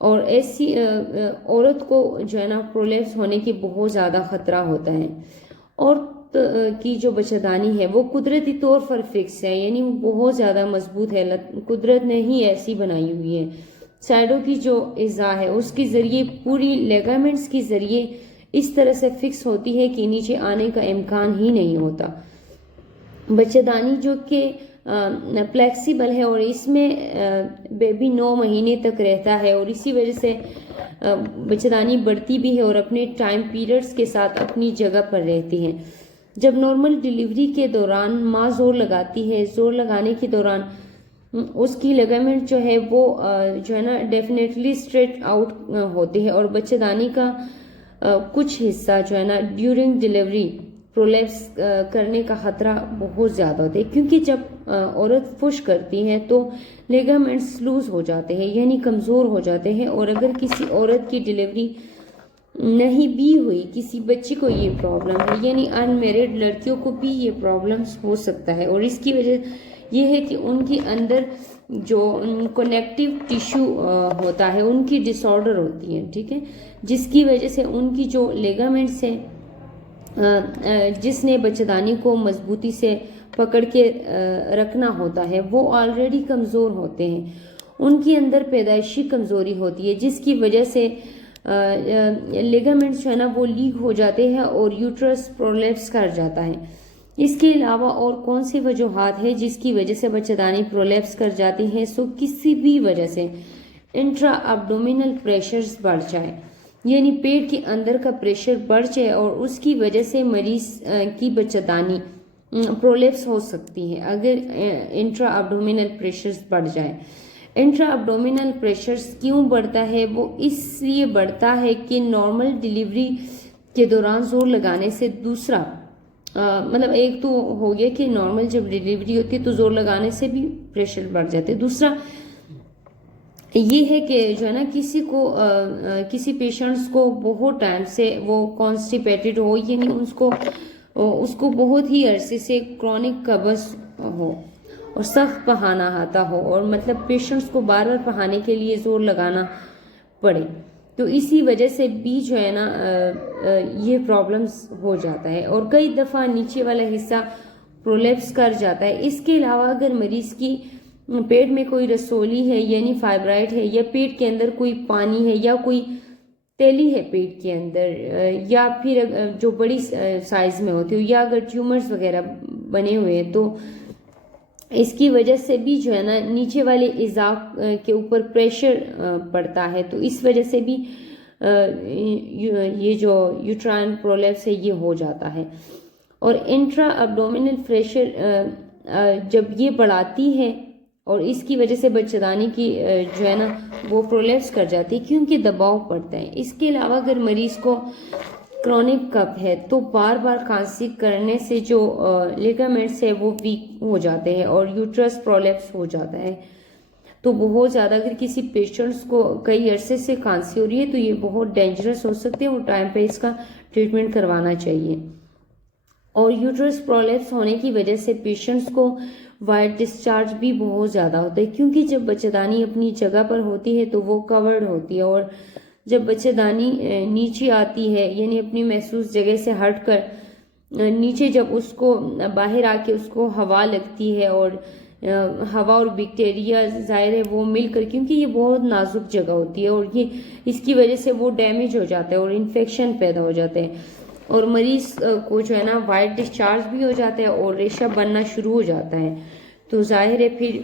اور ایسی عورت کو جو ہے نا پرولیپس ہونے کی بہت زیادہ خطرہ ہوتا ہے. عورت کی جو بچہ دانی ہے وہ قدرتی طور پر فکس ہے، یعنی وہ بہت زیادہ مضبوط ہے، قدرت نے ہی ایسی بنائی ہوئی ہے. سائڈوں کی جو اعضاء ہے اس کے ذریعے پوری لیگامنٹس کے ذریعے اس طرح سے فکس ہوتی ہے کہ نیچے آنے کا امکان ہی نہیں ہوتا. بچہ دانی جو کہ فلیکسیبل ہے اور اس میں بیبی 9 مہینے تک رہتا ہے، اور اسی وجہ سے بچہ دانی بڑھتی بھی ہے اور اپنے ٹائم پیریڈز کے ساتھ اپنی جگہ پر رہتی ہے. جب نارمل ڈیلیوری کے دوران ماں زور لگاتی ہے، زور لگانے کے دوران اس کی لیگامنٹ جو ہے وہ جو ہے نا ڈیفینیٹلی اسٹریٹ آؤٹ ہوتے ہیں، اور بچہ دانی کا کچھ حصہ جو ہے نا ڈیورنگ ڈیلیوری پرولیپس کرنے کا خطرہ بہت زیادہ ہوتا ہے، کیونکہ جب عورت پش کرتی ہے تو لیگامنٹس لوز ہو جاتے ہیں، یعنی کمزور ہو جاتے ہیں. اور اگر کسی عورت کی ڈیلیوری نہیں بھی ہوئی، کسی بچی کو یہ پرابلم ہے، یعنی ان میرڈ لڑکیوں کو بھی یہ پرابلمس ہو سکتا ہے، اور اس کی وجہ یہ ہے کہ ان کے اندر جو کنیکٹیو ٹیشو ہوتا ہے ان کی ڈس آرڈر ہوتی ہے، ٹھیک ہے، جس کی وجہ سے ان کی جو لیگامنٹس ہے جس نے بچہ دانی کو مضبوطی سے پکڑ کے رکھنا ہوتا ہے وہ آلریڈی کمزور ہوتے ہیں. ان کے اندر پیدائشی کمزوری ہوتی ہے جس کی وجہ سے لیگامنٹس جو ہے نا وہ لیک ہو جاتے ہیں اور یوٹرس پرولیپس کر جاتا ہے. اس کے علاوہ اور کون سی وجوہات ہے جس کی وجہ سے بچہ دانی پرولیپس کر جاتی ہیں؟ سو کسی بھی وجہ سے انٹرا ابڈومینل پریشرز بڑھ جائے، یعنی پیٹ کے اندر کا پریشر بڑھ جائے اور اس کی وجہ سے مریض کی بچہ دانی پرولیپس ہو سکتی ہے اگر انٹرا ابڈومینل پریشرز بڑھ جائے. انٹرا ابڈومینل پریشرز کیوں بڑھتا ہے؟ وہ اس لیے بڑھتا ہے کہ نارمل ڈیلیوری کے دوران زور لگانے سے دوسرا مطلب ایک تو ہو گیا کہ نارمل جب ڈیلیوری ہوتی ہے تو زور لگانے سے بھی پریشر بڑھ جاتے. دوسرا یہ ہے کہ جو ہے نا کسی پیشنٹس کو بہت ٹائم سے وہ کانسٹیپیٹڈ ہو، یعنی اس کو بہت ہی عرصے سے کرونک قبض ہو اور سخت پہانا آتا ہو، اور مطلب پیشنٹس کو بار بار پہانے کے لیے زور لگانا پڑے، تو اسی وجہ سے بھی جو ہے نا یہ پرابلمس ہو جاتا ہے، اور کئی دفعہ نیچے والا حصہ پرولیپس کر جاتا ہے. اس کے علاوہ اگر مریض کی پیٹ میں کوئی رسولی ہے یعنی فائبرائڈ ہے، یا پیٹ کے اندر کوئی پانی ہے، یا کوئی تیلی ہے پیٹ کے اندر، یا پھر جو بڑی سائز میں ہوتی ہو، یا اگر ٹیومرز وغیرہ بنے ہوئے ہیں تو اس کی وجہ سے بھی جو ہے نا نیچے والے اعضاء کے اوپر پریشر پڑتا ہے، تو اس وجہ سے بھی یہ جو یوٹرائن پرولیپس ہے یہ ہو جاتا ہے. اور انٹرا ابڈومینل پریشر جب یہ بڑھاتی ہے اور اس کی وجہ سے بچہ دانی کی جو ہے نا وہ پرولیپس کر جاتی ہے کیونکہ دباؤ پڑتا ہے. اس کے علاوہ اگر مریض کو کرونک کف ہے تو بار بار کھانسی کرنے سے جو لیگامنٹس ہے وہ ویک ہو جاتے ہیں اور یوٹرس پرولیپس ہو جاتا ہے. تو بہت زیادہ اگر کسی پیشنٹس کو کئی عرصے سے کھانسی ہو رہی ہے تو یہ بہت ڈینجرس ہو سکتے ہیں اور ٹائم پہ اس کا ٹریٹمنٹ کروانا چاہیے. اور یوٹرس پرولیپس ہونے کی وجہ سے پیشنٹس کو وائٹ ڈسچارج بھی بہت زیادہ ہوتا ہے کیونکہ جب بچہ دانی اپنی جگہ پر ہوتی ہے تو وہ کورڈ ہوتی ہے، اور جب بچہ دانی نیچے آتی ہے یعنی اپنی محسوس جگہ سے ہٹ کر نیچے جب اس کو باہر آ کے اس کو ہوا لگتی ہے اور ہوا اور بیکٹیریا ظاہر ہے وہ مل کر، کیونکہ یہ بہت نازک جگہ ہوتی ہے اور یہ اس کی وجہ سے وہ ڈیمیج ہو جاتا ہے اور انفیکشن پیدا ہو جاتے ہیں اور مریض کو جو ہے نا وائٹ ڈسچارج بھی ہو جاتا ہے اور ریشہ بننا شروع ہو جاتا ہے. تو ظاہر ہے پھر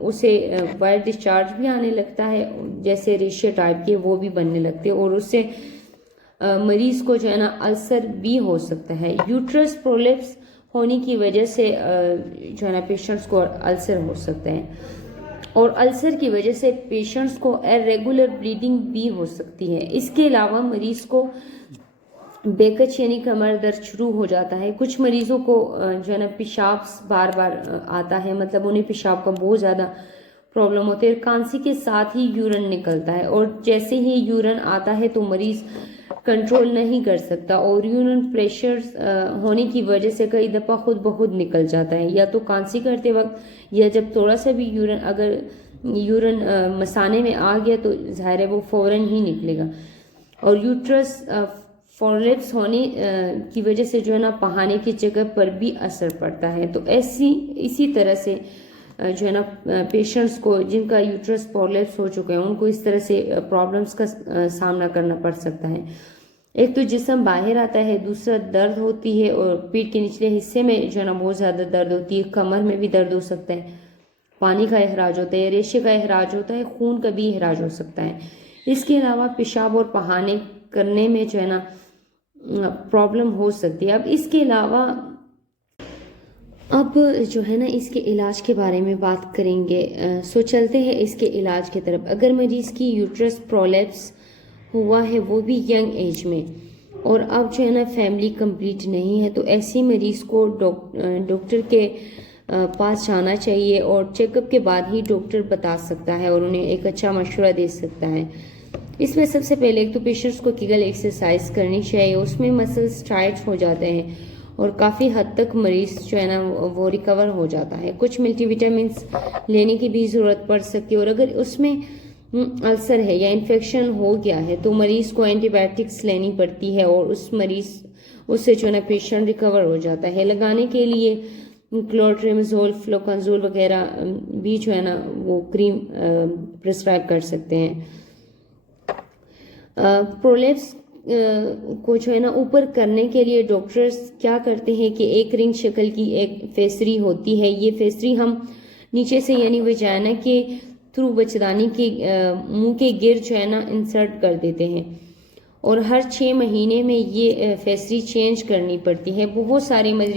اسے وائٹ ڈسچارج بھی آنے لگتا ہے، جیسے ریشے ٹائپ کے وہ بھی بننے لگتے ہیں اور اس سے مریض کو جو ہے نا السر بھی ہو سکتا ہے. یوٹرس پرولیپس ہونے کی وجہ سے جو ہے نا پیشنٹس کو السر ہو سکتے ہیں اور السر کی وجہ سے پیشنٹس کو ریگولر بلیڈنگ بھی ہو سکتی ہے. اس کے علاوہ مریض کو بیکچ یعنی کمر درد شروع ہو جاتا ہے. کچھ مریضوں کو جو ہے نا پیشاب بار بار آتا ہے، مطلب انہیں پیشاب کا بہت زیادہ پرابلم ہوتی ہے. کھانسی کے ساتھ ہی یورین نکلتا ہے اور جیسے ہی یورین آتا ہے تو مریض کنٹرول نہیں کر سکتا اور یورین پریشر ہونے کی وجہ سے کئی دفعہ خود بخود نکل جاتا ہے، یا تو کھانسی کرتے وقت یا جب تھوڑا سا بھی یورین اگر یورین مثانے میں آ گیا تو ظاہر ہے وہ فوراً ہی نکلے گا. اور یوٹرس پرولیپس ہونے کی وجہ سے جو ہے نا پہانے کی جگہ پر بھی اثر پڑتا ہے. تو اسی طرح سے جو ہے نا پیشنٹس کو جن کا یوٹرس پرولیپس ہو چکے ہیں ان کو اس طرح سے پرابلمس کا سامنا کرنا پڑ سکتا ہے. ایک تو جسم باہر آتا ہے, دوسرا درد ہوتی ہے اور پیٹ کے نچلے حصے میں جو ہے نا بہت زیادہ درد ہوتی ہے, کمر میں بھی درد ہو سکتا ہے, پانی کا اخراج ہوتا ہے, ریشے کا اخراج ہوتا ہے, خون کا بھی اخراج ہو سکتا ہے. اس کے علاوہ پیشاب اور پہانے کرنے میں جو ہے نا پرابلم ہو سکتی ہے. اب اس کے علاوہ اب جو ہے نا اس کے علاج کے بارے میں بات کریں گے. سو چلتے ہیں اس کے علاج کی طرف. اگر مریض کی یوٹرس پرولیپس ہوا ہے وہ بھی ینگ ایج میں اور اب جو ہے نا فیملی کمپلیٹ نہیں ہے تو ایسی مریض کو ڈاکٹر کے پاس جانا چاہیے اور چیک اپ کے بعد ہی ڈاکٹر بتا سکتا ہے اور انہیں ایک اچھا مشورہ دے سکتا ہے. اس میں سب سے پہلے ایک تو پیشنٹس کو کیگل ایکسرسائز کرنی چاہیے, اس میں مسلس ٹائٹ ہو جاتے ہیں اور کافی حد تک مریض جو ہے نا وہ ریکور ہو جاتا ہے. کچھ ملٹی وٹامنس لینے کی بھی ضرورت پڑ سکتی ہے اور اگر اس میں السر ہے یا انفیکشن ہو گیا ہے تو مریض کو اینٹی بائیوٹکس لینی پڑتی ہے اور اس سے جو ہے نا پیشنٹ ریکور ہو جاتا ہے. لگانے کے لیے کلوٹریمزول, فلوکنزول وغیرہ بھی جو ہے نا وہ کریم پرسکرائب کر سکتے ہیں. پرولیپس کو جو ہے نا اوپر کرنے کے لیے ڈاکٹرز کیا کرتے ہیں کہ ایک رنگ شکل کی ایک فیسری ہوتی ہے. یہ فیسری ہم نیچے سے یعنی وجائنا کے تھرو بچھدانی کے منہ کے گرد جو ہے نا انسرٹ کر دیتے ہیں اور ہر 6 مہینے میں یہ فیسری چینج کرنی پڑتی ہے. بہت سارے مریض